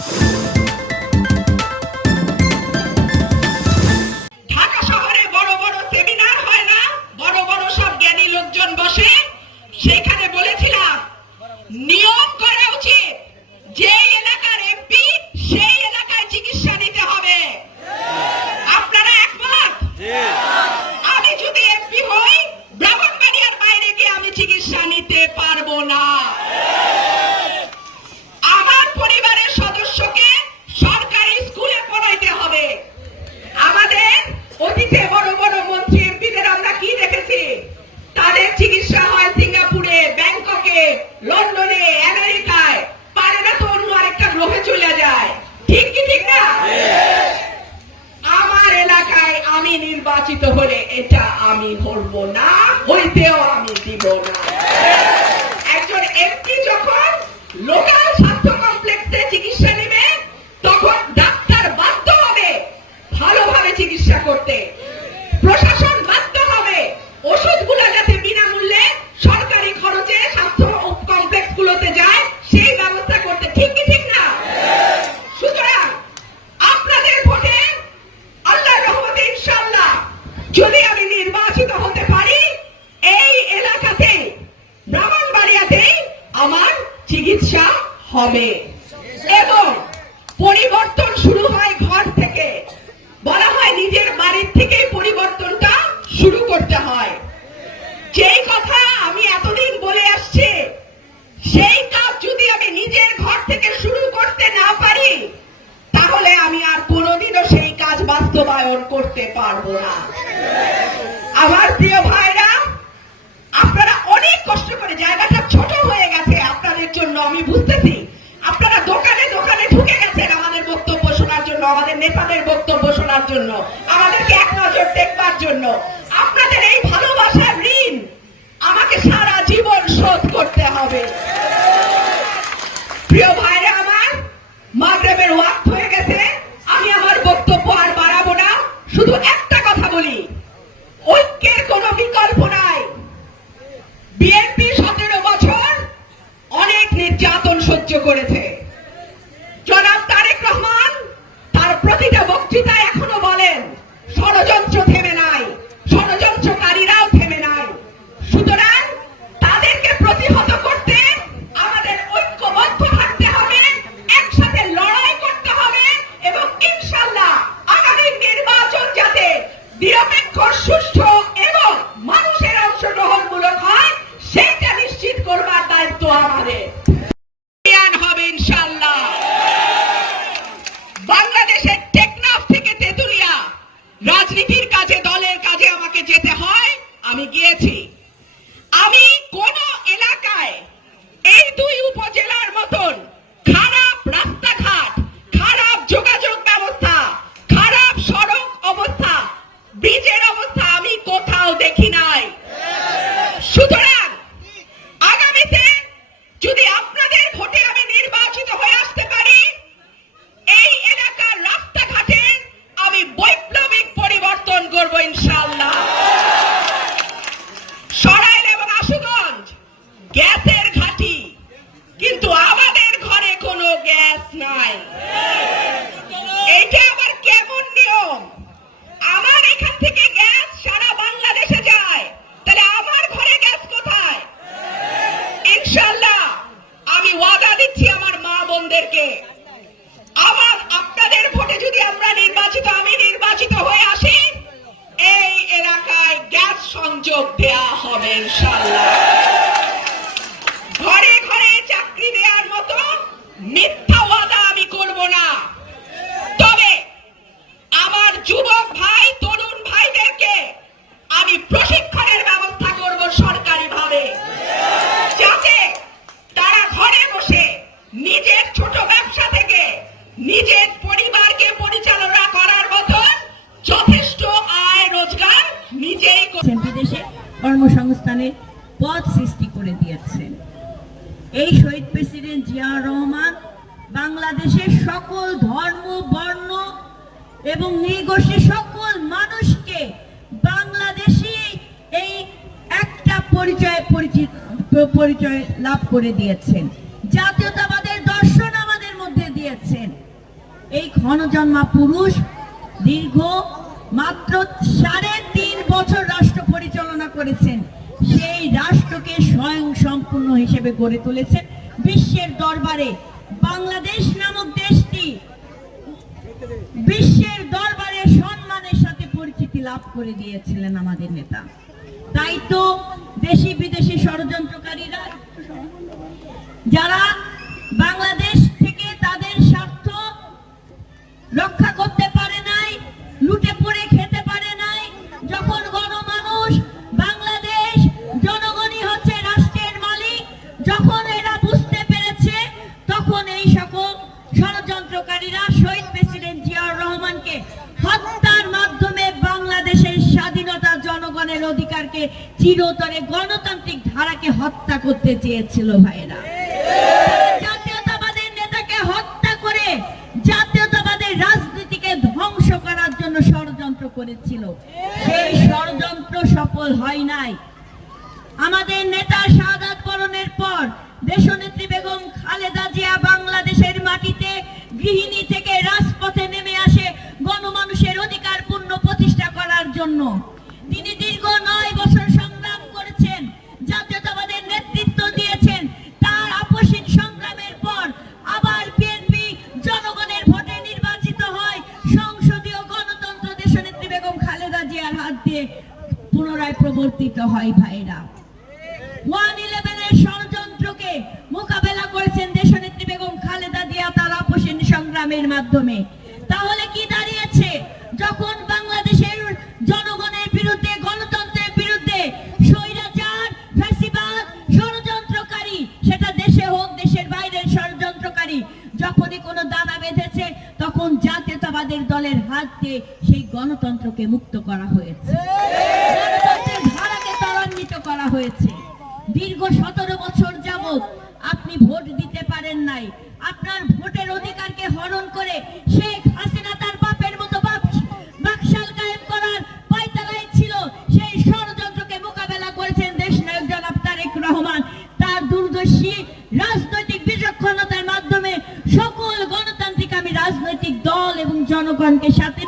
ঢাকা আমি নির্বাচিত হলে এটা আমি করব না হইতেও আমি দিব না। হবে। এবং পরিবর্তন শুরু হয় ঘর থেকে। বলা হয় নিজের বাড়ির থেকেই পরিবর্তনটা শুরু করতে হয়। যেই কথা আমি এতদিন বলে আসছি, সেই কাজ যদি আমি নিজের ঘর থেকে শুরু করতে না পারি, তাহলে আমি আর কোনোদিনও সেই কাজ বাস্তবায়ন করতে পারব না। আমার প্রিয় ভাইরা, আপনারা অনেক কষ্ট করে জায়গাটা ছোট হয়ে গেছে, আপনাদের জন্য আমি বুঝতেছি। আপনারা দোকানে দোকানে ঢুকে গেছেন আমাদের বক্তব্য শোনার জন্য, আমাদের নেতাদের বক্তব্য শোনার জন্য, আমাদেরকে এক নজর দেখবার জন্য। আপনাদের এই ভালোবাসার ঋণ আমাকে সারা জীবন শোধ করতে হবে। প্রিয় ভাইরা আমার, মাগরেবের ওয়াক্ত তার প্রতিটা বক্তৃতায় এখনও বলেন, ষড়যন্ত্র থেমে নাই, ষড়যন্ত্রকারীরাও থেমে নাই। সুতরাং তাদেরকে প্রতিহত করতে আমাদের ঐক্যবদ্ধ থাকতে হবে, একসাথে লড়াই করতে হবে এবং ইনশাল্লাহ আগামী নির্বাচন যাতে কর্মসংস্থানের পথ সৃষ্টি করে দিয়েছেন। এই শহীদ প্রেসিডেন্ট জিয়াউর রহমান বাংলাদেশের সকল ধর্ম, বর্ণ এবং নৃগোষ্ঠীর সকল মানুষকে বাংলাদেশি এই একটা পরিচয় পরিচিত পরিচয় লাভ করে দিয়েছেন। জাতীয়তাবাদের দর্শন আমাদের মধ্যে দিয়েছেন। এই ক্ষণজন্মা পুরুষ দীর্ঘ মাত্র সাড়ে করেছেন, সেই রাষ্ট্রকে স্বয়ং সম্পূর্ণ হিসেবে গড়ে তুলেছেন বিশ্বের দরবারে। বাংলাদেশ নামক দেশটি বিশ্বের দরবারে সম্মানের সাথে পরিচিতি লাভ করে দিয়েছিলেন আমাদের নেতা। তাই তো দেশি বিদেশি ষড়যন্ত্রকারীরা, যারা বাংলাদেশ থেকে তাদের স্বার্থ রক্ষা করতে জনগণের অধিকারকে চিরতরে গণতান্ত্রিক ধারাকে হত্যা করতে চেয়েছিল ভাইরা জাতীয়তাবাদের নেতাকে হত্যা করে জাতীয়তাবাদের রাজনীতিকে ধ্বংস করার জন্য ষড়যন্ত্র করেছিল। সেই ষড়যন্ত্র সফল হয় নাই। আমাদের নেতা বরণের পর দেশনেত্রী বেগম খালেদা জিয়া বাংলাদেশের মাটিতে গৃহিণী থেকে রাজপথে নেমে আসে গণমানুষের অধিকার পূর্ণ প্রতিষ্ঠা করার জন্য। হাত দিয়ে পুনরায় প্রবর্তিত হয় ভাইরা। ওয়ান ইলেভেনের ষড়যন্ত্রকে মোকাবেলা করেছেন দেশনেত্রী বেগম খালেদা জিয়া তার সংগ্রামের মাধ্যমে। তাহলে কি দাঁড়িয়েছে? যখন বাংলাদেশের জনগণের বিরুদ্ধে, গণতন্ত্রের বিরুদ্ধে স্বৈরাচার, ফ্যাসিবাদ, ষড়যন্ত্রকারী, সেটা দেশে হোক, দেশের বাইরের ষড়যন্ত্রকারী, যখনই কোনো দানা বেঁধেছে, তখন জাতীয়তাবাদের দলের হাত দিয়ে গণতন্ত্রকে মুক্ত করা হয়েছে। করা হয়েছে। দীর্ঘ সতেরো বছর যাবত আপনি ভোট দিতে পারেন নাই। আপনার ভোটের অধিকারকে হরণ করে শেখ হাসিনা তার বাপের মতো সেই মোকাবেলা করেছেন দেশ নায়ক রহমান। তার দূরদর্শী রাজনৈতিক বিচক্ষণতার মাধ্যমে সকল গণতান্ত্রিক আমি রাজনৈতিক দল এবং জনগণকে সাথে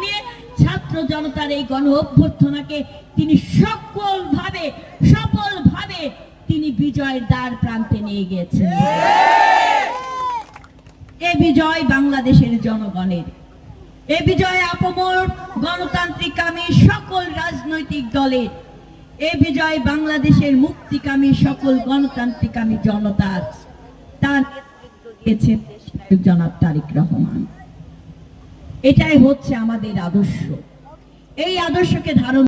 এই গণ অভ্যর্থনাকে তিনি সকলভাবে, সফলভাবে তিনি বিজয়ের দ্বার প্রান্তে নিয়ে গিয়েছেন এ বিজয় বাংলাদেশের জনগণের। এ বিজয় আপমর গণতান্ত্রিকামী সকল রাজনৈতিক দলের। এ বিজয় বাংলাদেশের মুক্তিকামী সকল গণতান্ত্রিকামী জনতার। তার নেতৃত্ব জনাব তারেক রহমান। এটাই হচ্ছে আমাদের আদর্শ। এই আদর্শকে ধারণ